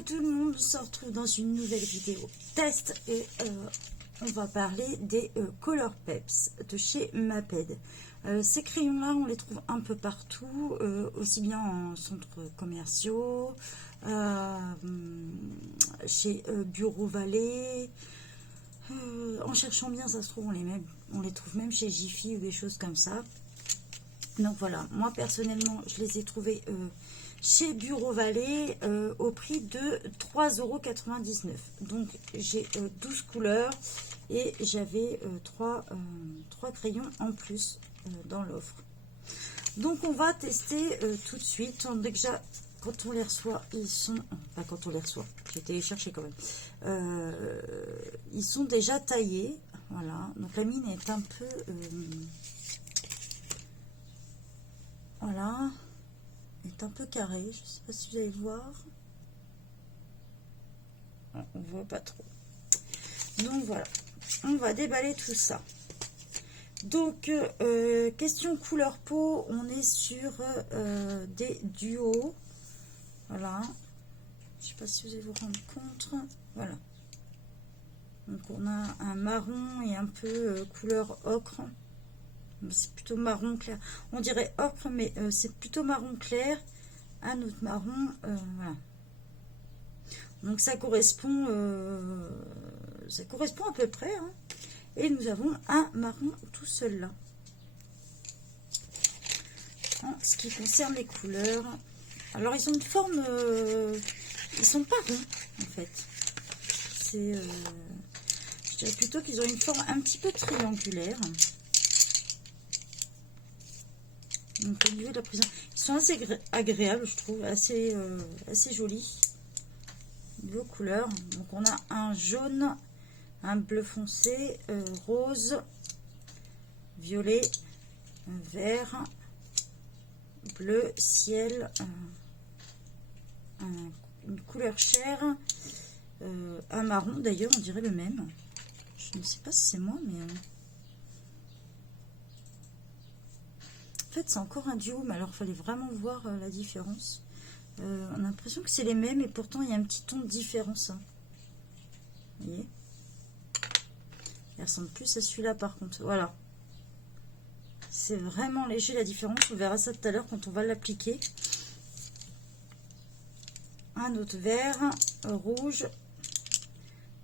Coucou tout le monde, on se retrouve dans une nouvelle vidéo test et on va parler des Color Peps de chez Maped. Ces crayons là on les trouve un peu partout, aussi bien en centres commerciaux, chez Bureau Vallée, en cherchant bien ça se trouve on les trouve même chez Jiffy ou des choses comme ça. Donc voilà, moi personnellement je les ai trouvés chez Bureau Vallée au prix de 3,99 €. Donc j'ai 12 couleurs et j'avais 3 crayons en plus dans l'offre. Donc on va tester tout de suite. Déjà quand on les reçoit, ils sont... Pas quand on les reçoit, j'ai été les chercher quand même. Ils sont déjà taillés. Voilà, donc la mine est un peu... voilà, est un peu carré. Je sais pas si vous allez voir. On voit pas trop. Donc voilà, on va déballer tout ça. Donc question couleur peau, on est sur des duos. Voilà, je sais pas si vous allez vous rendre compte. Voilà, donc on a un marron et un peu couleur ocre. C'est plutôt marron clair, on dirait ocre mais c'est plutôt marron clair, un autre marron, voilà. Donc ça correspond à peu près, hein. Et nous avons un marron tout seul là. En ce qui concerne les couleurs, alors ils ont une forme, ils sont pas ronds en fait, c'est je dirais plutôt qu'ils ont une forme un petit peu triangulaire. Donc au niveau de la prise, ils sont assez agréables, je trouve, assez jolis. Vos couleurs. Donc on a un jaune, un bleu foncé, rose, violet, vert, bleu, ciel, une couleur chair, un marron d'ailleurs, on dirait le même. Je ne sais pas si c'est moi, mais... En fait, c'est encore un duo, mais alors il fallait vraiment voir la différence. On a l'impression que c'est les mêmes, et pourtant il y a un petit ton de différence. Hein. Vous voyez, il ressemble plus à celui-là par contre. Voilà. C'est vraiment léger la différence. On verra ça tout à l'heure quand on va l'appliquer. Un autre vert, rouge,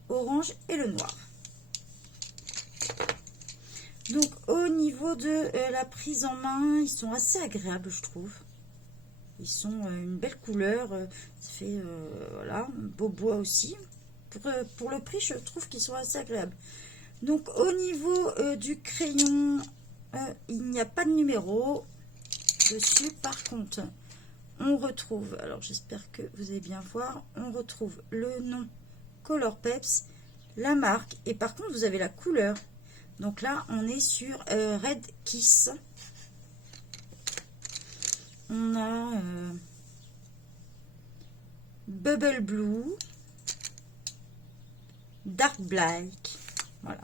orange et le noir. Donc au niveau de la prise en main, ils sont assez agréables, je trouve. Ils sont une belle couleur, ça fait voilà, un beau bois aussi. Pour le prix, je trouve qu'ils sont assez agréables. Donc au niveau du crayon, il n'y a pas de numéro dessus. Par contre, on retrouve, alors j'espère que vous allez bien voir, on retrouve le nom Color Peps, la marque, et par contre vous avez la couleur. Donc là, on est sur Red Kiss. On a Bubble Blue, Dark Black. Voilà.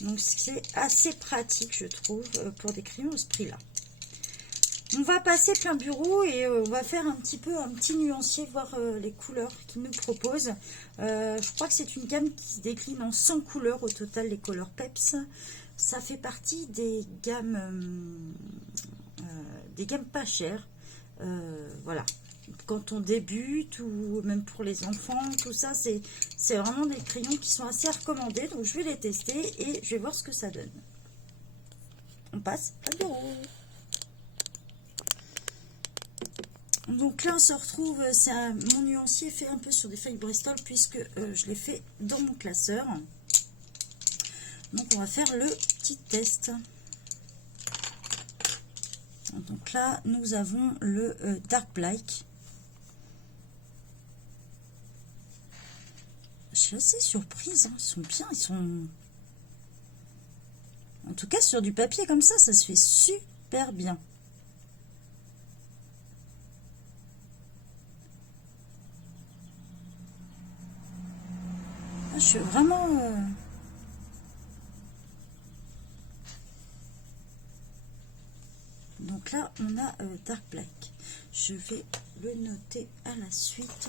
Donc c'est assez pratique, je trouve, pour des crayons à ce prix-là. On va passer plein bureau et on va faire un petit nuancier, voir les couleurs qu'ils nous proposent. Je crois que c'est une gamme qui se décline en 100 couleurs au total, les Color Peps. Ça fait partie des gammes pas chères. Voilà. Quand on débute ou même pour les enfants, tout ça, c'est vraiment des crayons qui sont assez recommandés. Donc je vais les tester et je vais voir ce que ça donne. On passe au bureau. Donc là on se retrouve, mon nuancier fait un peu sur des feuilles Bristol puisque je l'ai fait dans mon classeur. Donc on va faire le petit test. Donc là nous avons le Dark Black. Je suis assez surprise, hein. Ils sont bien, ils sont... En tout cas sur du papier comme ça se fait super bien. Je suis vraiment... Donc Donc là, on a Dark Black. Je vais le noter à la suite.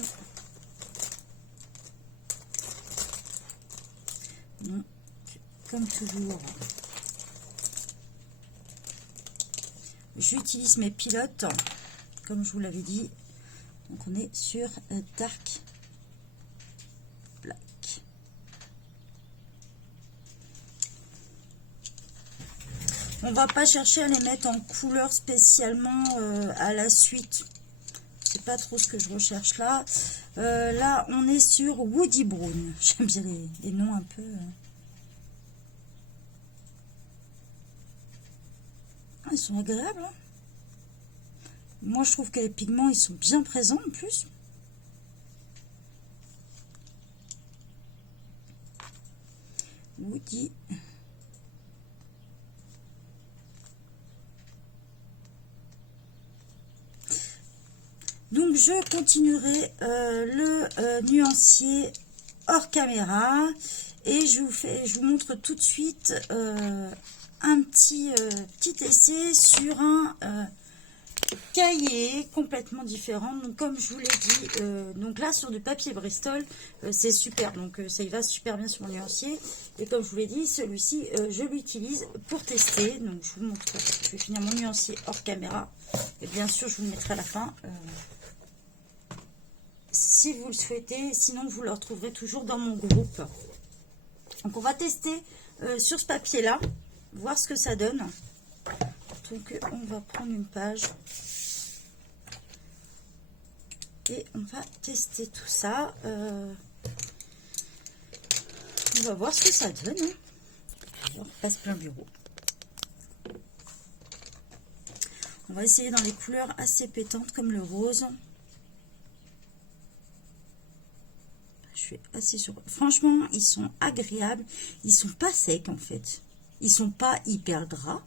Donc, comme toujours, j'utilise mes pilotes, comme je vous l'avais dit. Donc on est sur Dark Black. On va pas chercher à les mettre en couleur spécialement à la suite. C'est pas trop ce que je recherche là. Là, on est sur Woody Brown. J'aime bien les noms un peu. Ah, ils sont agréables. Hein. Moi, je trouve que les pigments, ils sont bien présents en plus. Woody. Donc, je continuerai le nuancier hors caméra et je vous montre tout de suite un petit essai sur un cahier complètement différent. Donc, comme je vous l'ai dit, donc là sur du papier Bristol, c'est super. Donc, ça y va super bien sur mon nuancier. Et comme je vous l'ai dit, celui-ci, je l'utilise pour tester. Donc, je vous montre. Je vais finir mon nuancier hors caméra. Et bien sûr, je vous le mettrai à la fin. Si vous le souhaitez, sinon vous le retrouverez toujours dans mon groupe. Donc on va tester sur ce papier là, voir ce que ça donne. Donc on va prendre une page et on va tester tout ça. On va voir ce que ça donne. On passe plein bureau. On va essayer dans les couleurs assez pétantes comme le rose. Je suis assez sûre. Franchement, ils sont agréables. Ils sont pas secs en fait. Ils sont pas hyper gras.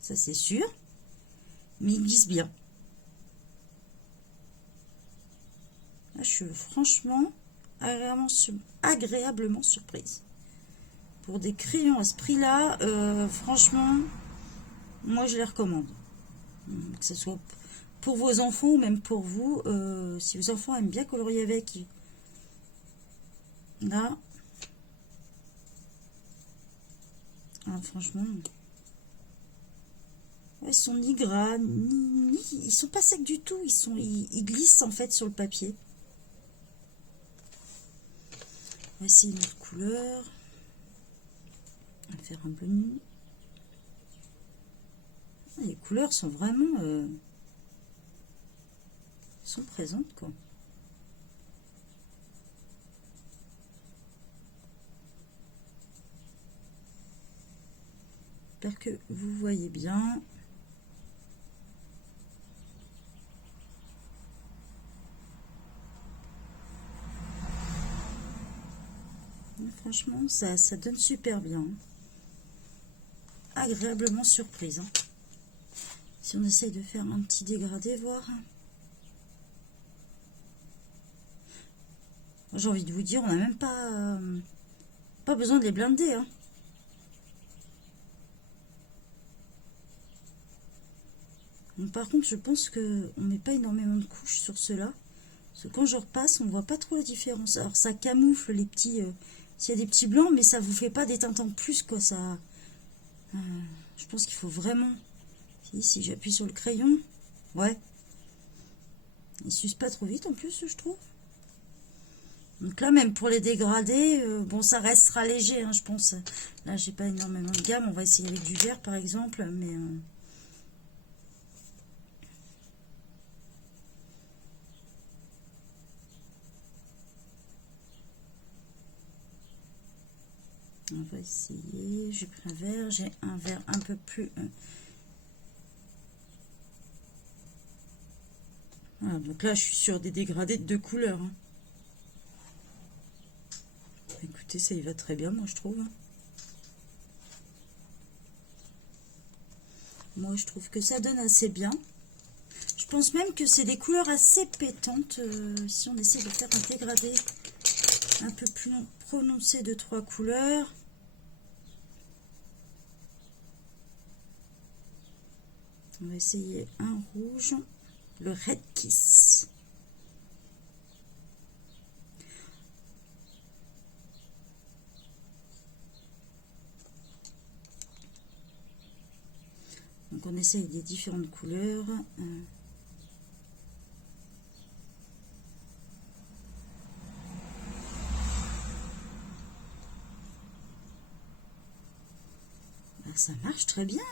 Ça c'est sûr. Mais ils glissent bien. Là, je suis franchement agréablement surprise. Pour des crayons à ce prix-là, franchement, moi je les recommande. Que ce soit pour vos enfants ou même pour vous. Si vos enfants aiment bien colorier avec, là, franchement, ouais, ils sont ni gras, ils sont pas secs du tout, ils glissent en fait sur le papier. On va essayer une autre couleur. On va faire un bleu nuit. Les couleurs sont vraiment sont présentes quoi. J'espère que vous voyez bien. Franchement, ça donne super bien. Agréablement surprise. Hein. Si on essaye de faire un petit dégradé, voir. J'ai envie de vous dire, on n'a même pas besoin de les blinder. Hein. Donc, par contre, je pense qu'on ne met pas énormément de couches sur ceux-là. Parce que quand je repasse, on ne voit pas trop la différence. Alors, ça camoufle les petits... s'il y a des petits blancs, mais ça vous fait pas des teintes en plus, quoi. Ça, je pense qu'il faut vraiment... Si j'appuie sur le crayon... Ouais. Il s'use pas trop vite, en plus, je trouve. Donc là, même pour les dégradés, bon, ça restera léger, hein, je pense. Là, j'ai pas énormément de gamme. On va essayer avec du vert, par exemple, mais... on va essayer. J'ai pris un vert. J'ai un vert un peu plus... Voilà, donc là, je suis sur des dégradés de 2 couleurs. Hein. Écoutez, ça y va très bien, moi, je trouve. Moi, je trouve que ça donne assez bien. Je pense même que c'est des couleurs assez pétantes. Si on essaie de faire un dégradé un peu plus prononcé de 3 couleurs. On va essayer un rouge, le Red Kiss. Donc on essaye des différentes couleurs. Ça marche très bien.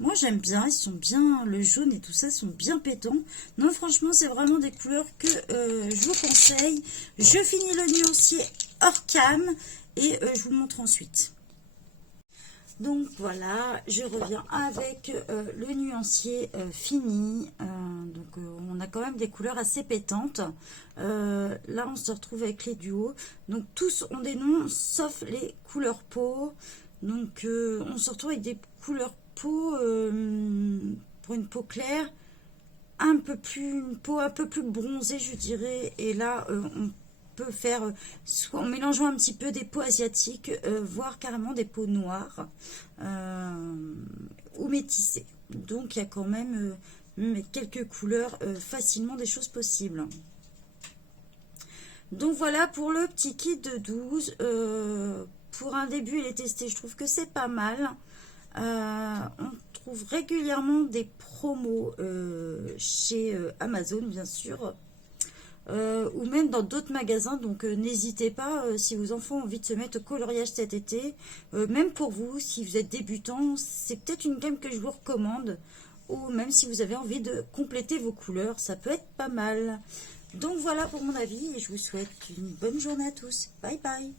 Moi j'aime bien, ils sont bien, le jaune et tout ça sont bien pétants. Non franchement c'est vraiment des couleurs que je vous conseille. Je finis le nuancier hors cam et je vous le montre ensuite. Donc voilà, je reviens avec le nuancier fini. Donc on a quand même des couleurs assez pétantes. Là on se retrouve avec les duos. Donc tous ont des noms sauf les couleurs peau. Donc on se retrouve avec des couleurs peau pour une peau claire, une peau un peu plus bronzée je dirais. Et là on peut faire, en mélangeant un petit peu des peaux asiatiques, voire carrément des peaux noires ou métissées. Donc il y a quand même quelques couleurs, facilement des choses possibles. Donc voilà pour le petit kit de 12. Pour un début il est testé, je trouve que c'est pas mal. On trouve régulièrement des promos chez Amazon bien sûr. Ou même dans d'autres magasins, donc n'hésitez pas si vos enfants ont envie de se mettre au coloriage cet été, même pour vous si vous êtes débutant, c'est peut-être une gamme que je vous recommande, ou même si vous avez envie de compléter vos couleurs, ça peut être pas mal. Donc voilà pour mon avis et je vous souhaite une bonne journée à tous, bye bye.